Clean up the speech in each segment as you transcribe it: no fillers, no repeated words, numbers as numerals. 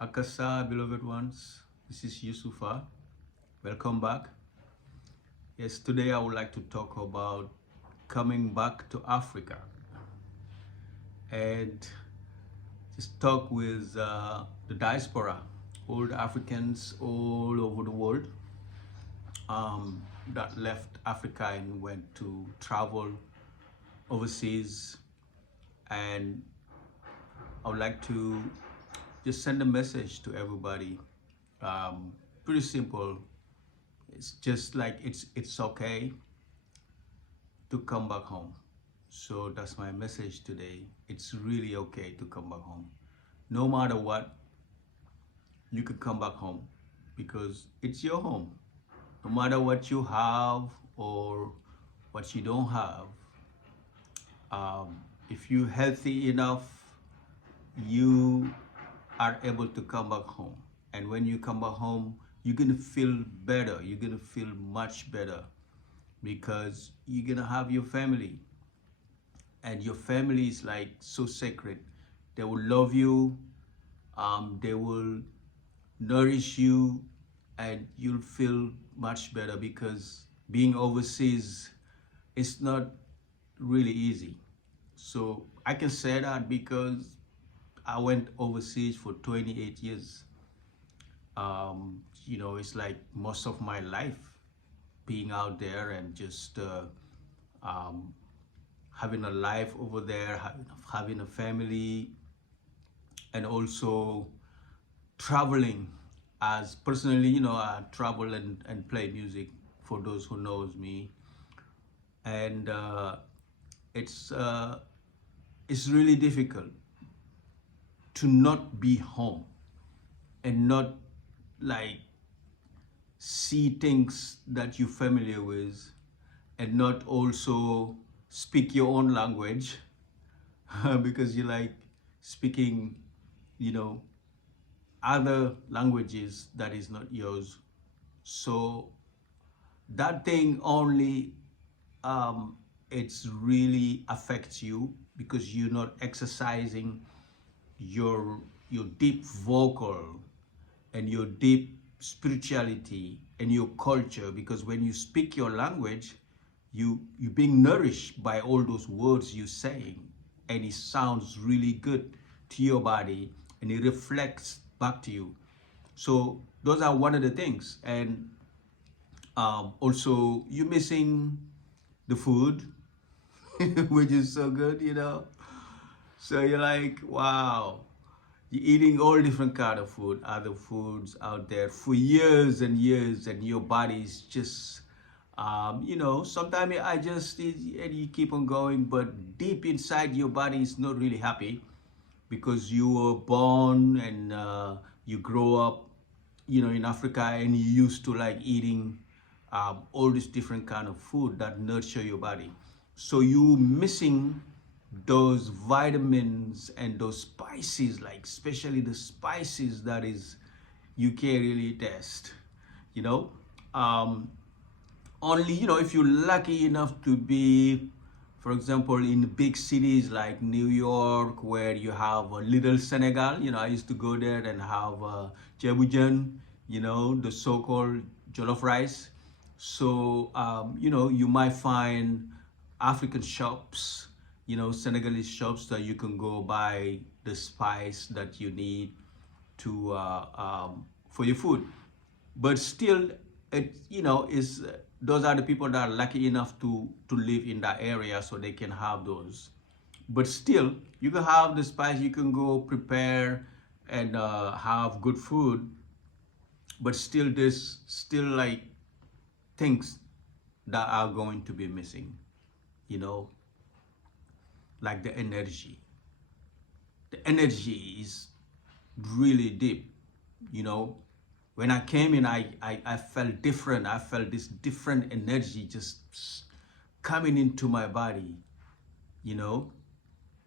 Akasa, beloved ones, this is Yusufa. Welcome back. Yes, today I would like to talk about coming back to Africa and just talk with the diaspora, old Africans all over the world that left Africa and went to travel overseas. And I would like to just send a message to everybody. Pretty simple. It's just like it's okay to come back home. So that's my message today. It's really okay to come back home. No matter what, you can come back home because it's your home. No matter what you have or what you don't have, if you're healthy enough, you are able to come back home. And when you come back home, you're gonna feel better. You're gonna feel much better because you're gonna have your family. And your family is like so sacred. They will love you, they will nourish you, and you'll feel much better because being overseas is not really easy. So I can say that because I went overseas for 28 years. It's like most of my life being out there and just um, having a life over there, having a family, and also traveling. As personally, I travel and play music for those who knows me, and it's uh, it's really difficult to not be home and not like see things that you're familiar with and not also speak your own language because you like speaking, you know, other languages that is not yours. So that thing only it's really affects you because you're not exercising your deep vocal and your deep spirituality and your culture, because when you speak your language, you being nourished by all those words you're saying, and it sounds really good to your body and it reflects back to you. So those are one of the things. And also you're missing the food which is so good. So you're like, wow, you're eating all different kind of food, other foods out there for years and years, and your body's just, sometimes I just, and you keep on going, but deep inside your body is not really happy because you were born and you grow up, in Africa, and you used to like eating all these different kind of food that nurture your body. So you missing those vitamins and those spices, like especially the spices that is you can't really taste, you know. Um, Only if you're lucky enough to be, for example, in big cities like New York, where you have a little Senegal. I used to go there and have jebujan, the so-called jollof rice. So you might find African shops, Senegalese shops that you can go buy the spice that you need to for your food. But still, it is those are the people that are lucky enough to live in that area, so they can have those. But still, you can have the spice, you can go prepare and have good food, but still there's still like things that are going to be missing, you know like the energy. The energy is really deep. you know when I came in, I felt different. I felt this different energy just coming into my body, you know,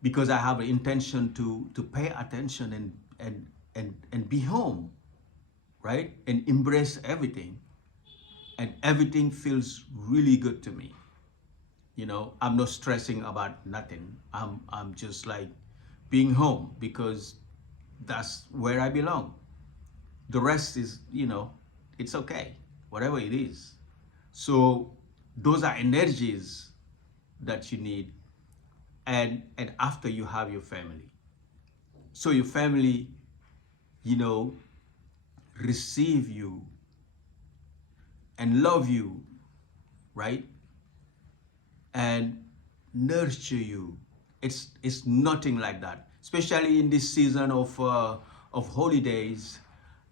because I have an intention to pay attention and be home, right? And embrace everything. And everything feels really good to me. I'm not stressing about nothing. I'm just like being home because that's where I belong. the rest is, it's okay, whatever it is. So those are energies that you need. And after you have your family. So your family, you know, receive you and love you, right? And nurture you. It's nothing like that. Especially in this season of holidays,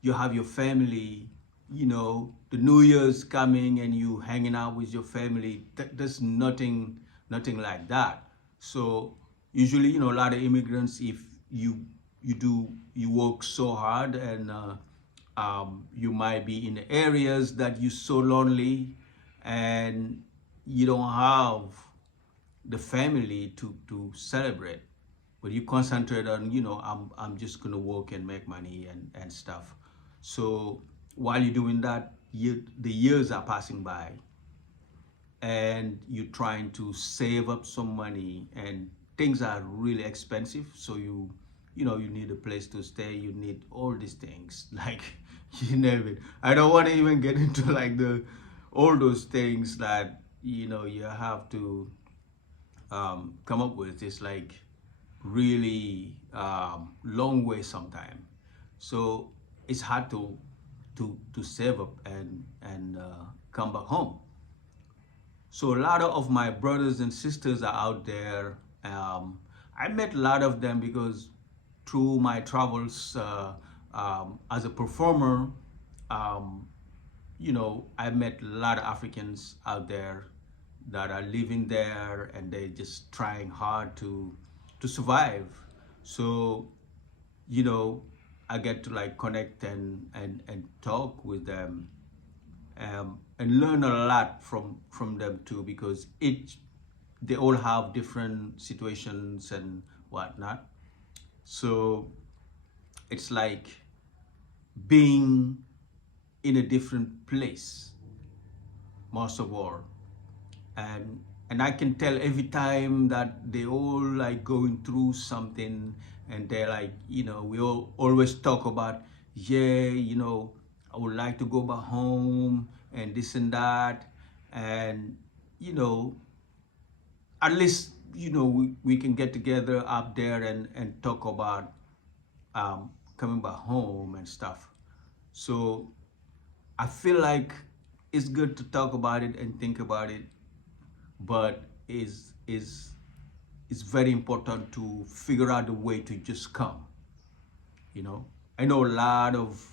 you have your family. The New Year's coming and you hanging out with your family. There's nothing like that. So usually, a lot of immigrants, if you work so hard and you might be in areas that you're so lonely and you don't have the family to celebrate, but you concentrate on, I'm just gonna work and make money and stuff. So while you're doing that, the years are passing by and you're trying to save up some money, and things are really expensive. So you need a place to stay, you need all these things like you name it. I don't want to even get into like the all those things that you have to come up with. It's like really long way sometime. So it's hard to save up and come back home. So a lot of my brothers and sisters are out there. I met a lot of them because through my travels as a performer, um, I met a lot of Africans out there that are living there and they just trying hard to survive. So, you know, I get to like connect and talk with them and learn a lot from them too, because they all have different situations and whatnot. So it's like being in a different place most of all. And I can tell every time that they all like going through something, and they're like, we all always talk about, yeah, I would like to go back home and this and that. And, at least, we can get together up there and talk about coming back home and stuff. So I feel like it's good to talk about it and think about it, but it's very important to figure out a way to just come. I know a lot of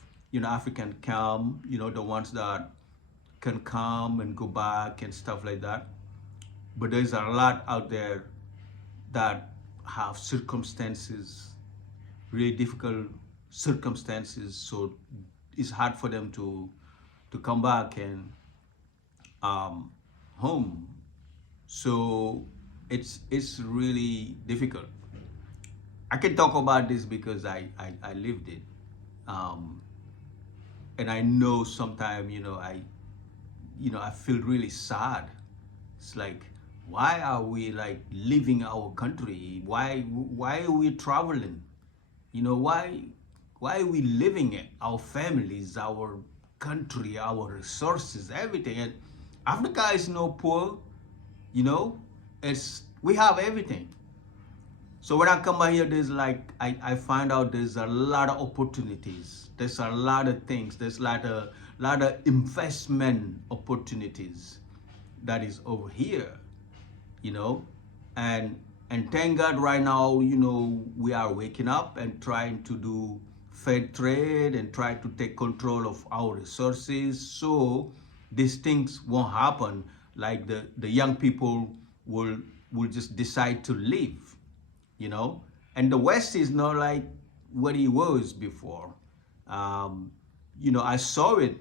African come, the ones that can come and go back and stuff like that, but there's a lot out there that have circumstances, really difficult circumstances, so it's hard for them to come back and home. So it's really difficult. I can talk about this because I lived it. Um, and I know sometimes, I feel really sad. It's like, why are we like leaving our country? Why are we traveling? Why are we leaving it? Our families, our country, our resources, everything. And Africa is no poor, we have everything. So when I come back here, there's like I find out there's a lot of opportunities. There's a lot of things. There's lot of investment opportunities that is over here, and thank God right now, we are waking up and trying to do fair trade and try to take control of our resources, so these things won't happen. Like the young people will just decide to leave, and the West is not like what it was before. I saw it,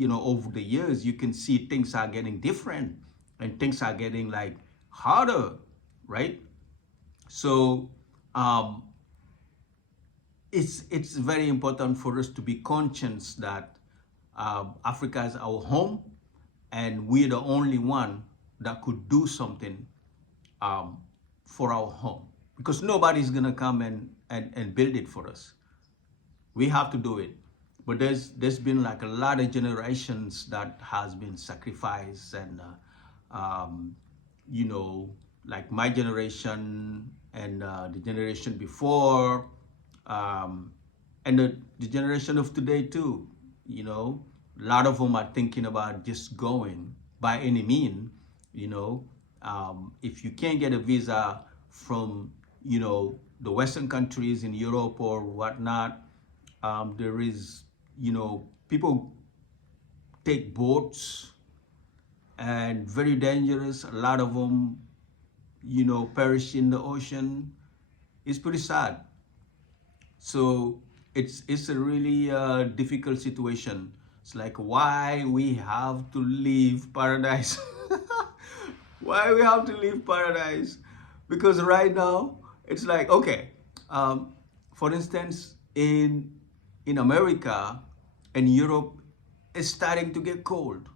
over the years. You can see things are getting different and things are getting like harder, right? So it's very important for us to be conscious that Africa is our home, and we're the only one that could do something for our home, because nobody's gonna come and build it for us. We have to do it but there's been like a lot of generations that has been sacrificed, and you know, like my generation and the generation before, and the generation of today too. You know, a lot of them are thinking about just going by any mean. You know, if you can't get a visa from, you know, the Western countries in Europe or whatnot, there is, you know, people take boats, and very dangerous. A lot of them, you know, perish in the ocean. It's pretty sad. So it's a really difficult situation. It's like, why we have to leave paradise? Why we have to leave paradise? Because right now it's like, okay, for instance, in America and Europe, it's starting to get cold,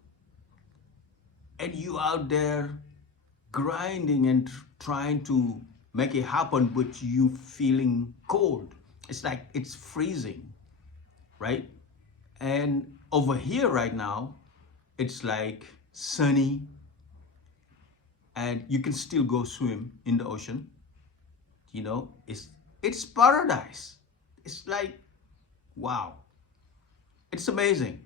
and you out there grinding and trying to make it happen, but you feeling cold. It's like it's freezing, right? And over here right now, it's like sunny, and you can still go swim in the ocean. You know, it's paradise. It's like, wow, it's amazing.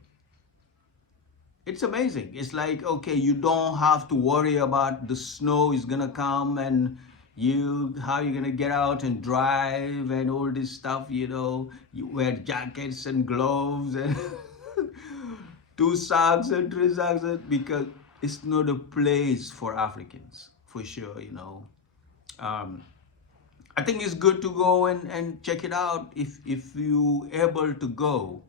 It's amazing. It's like, okay, you don't have to worry about the snow is gonna come, and how you're gonna get out and drive and all this stuff. You know, you wear jackets and gloves and two socks and three socks, because it's not a place for Africans, for sure. You know, um, I think it's good to go and check it out if you able to go.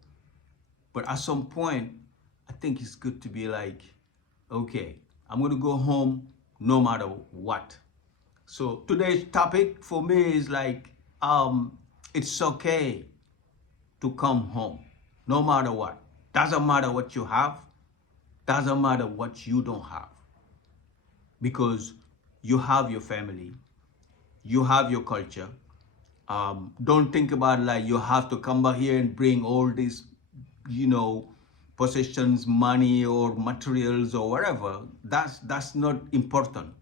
But at some point, I think it's good to be like, okay, I'm going to go home no matter what. So today's topic for me is like, it's okay to come home no matter what. Doesn't matter what you have, doesn't matter what you don't have, because you have your family, you have your culture. Don't think about like you have to come back here and bring all these, you know, possessions, money or materials or whatever. That's not important.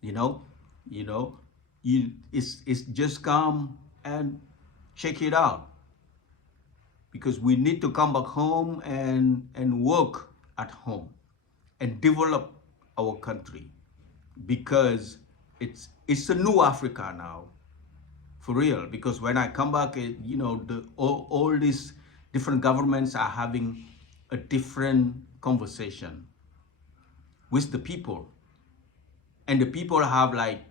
You know, you know, it's just come and check it out, because we need to come back home and work at home and develop our country, because it's a new Africa now, for real. Because when I come back, you know, all these different governments are having a different conversation with the people, and the people have like,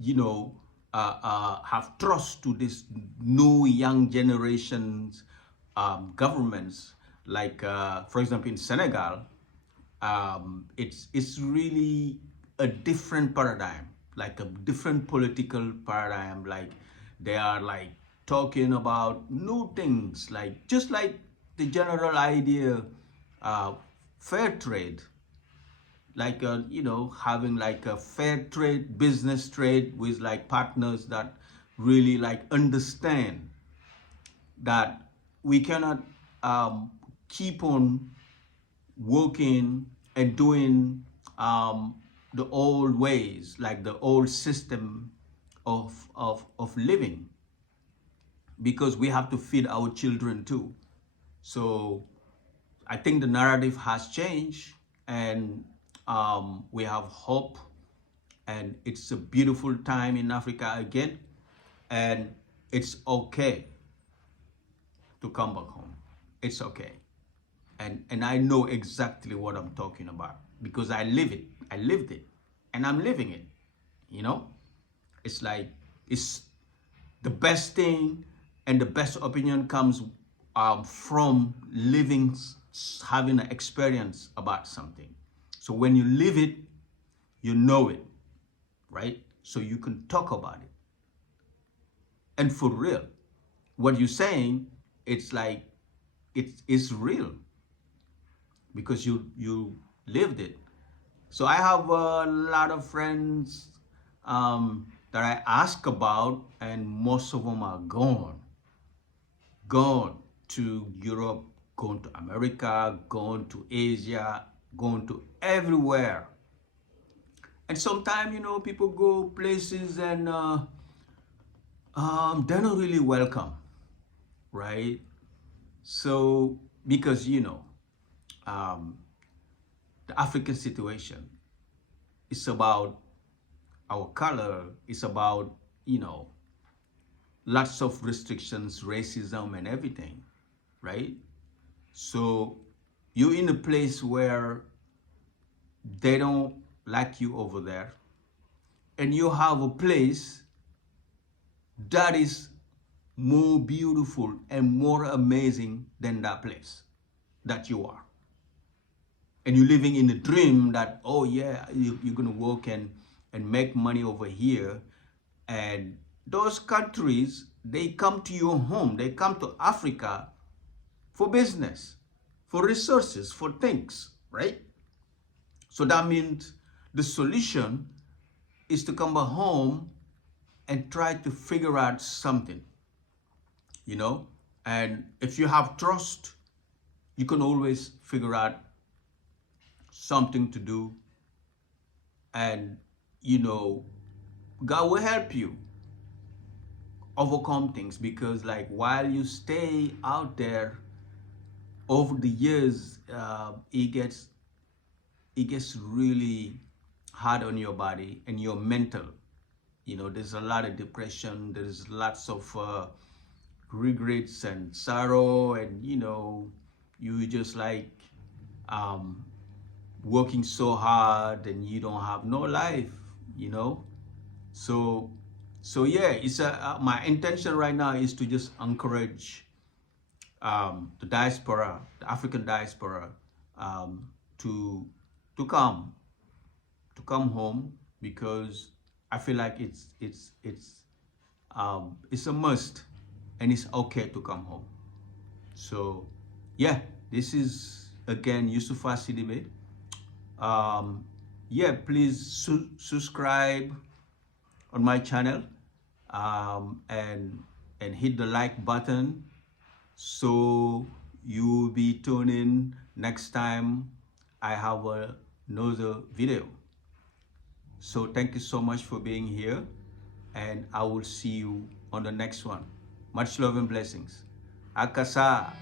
you know, have trust to this new young generations governments. Like for example, in Senegal, it's really a different paradigm, like a different political paradigm. Like they are like talking about new things, like just like the general idea, fair trade, like you know, having like a fair trade, business trade with like partners that really like understand that we cannot keep on working and doing the old ways, like the old system of living, because we have to feed our children too. So I think the narrative has changed, and we have hope, and it's a beautiful time in Africa again, and it's okay to come back home. It's okay. And I know exactly what I'm talking about, because I live it. I lived it, and I'm living it. You know, it's like it's the best thing, and the best opinion comes from living, having an experience about something. So when you live it, you know it, right? So you can talk about it. And for real, what you're saying, it's like it's real, because you lived it. So I have a lot of friends that I ask about, and most of them are gone. to Europe, going to America, going to Asia, going to everywhere. And sometimes, people go places and they're not really welcome, right? So, because, um, the African situation is about our color, it's about, lots of restrictions, racism, and everything, right? So you're in a place where they don't like you over there, and you have a place that is more beautiful and more amazing than that place that you are. And you're living in a dream that, oh yeah, you're gonna work and make money over here. And those countries, they come to your home, they come to Africa for business, for resources, for things, right? So that means the solution is to come back home and try to figure out something, you know? And if you have trust, you can always figure out something to do. And, God will help you overcome things, because like while you stay out there over the years, it gets really hard on your body and your mental. There's a lot of depression, there's lots of regrets and sorrow, and you just like um, working so hard and you don't have no life, you know. So yeah, it's my intention right now is to just encourage the diaspora, the African diaspora, um, to to come to come home, because I feel like it's a must, and it's okay to come home. So yeah, this is again Yusufa Sidibe. Yeah, please subscribe on my channel, and hit the like button, so you'll be tuning next time I have another video. So thank you so much for being here, and I will see you on the next one. Much love and blessings. Akasa.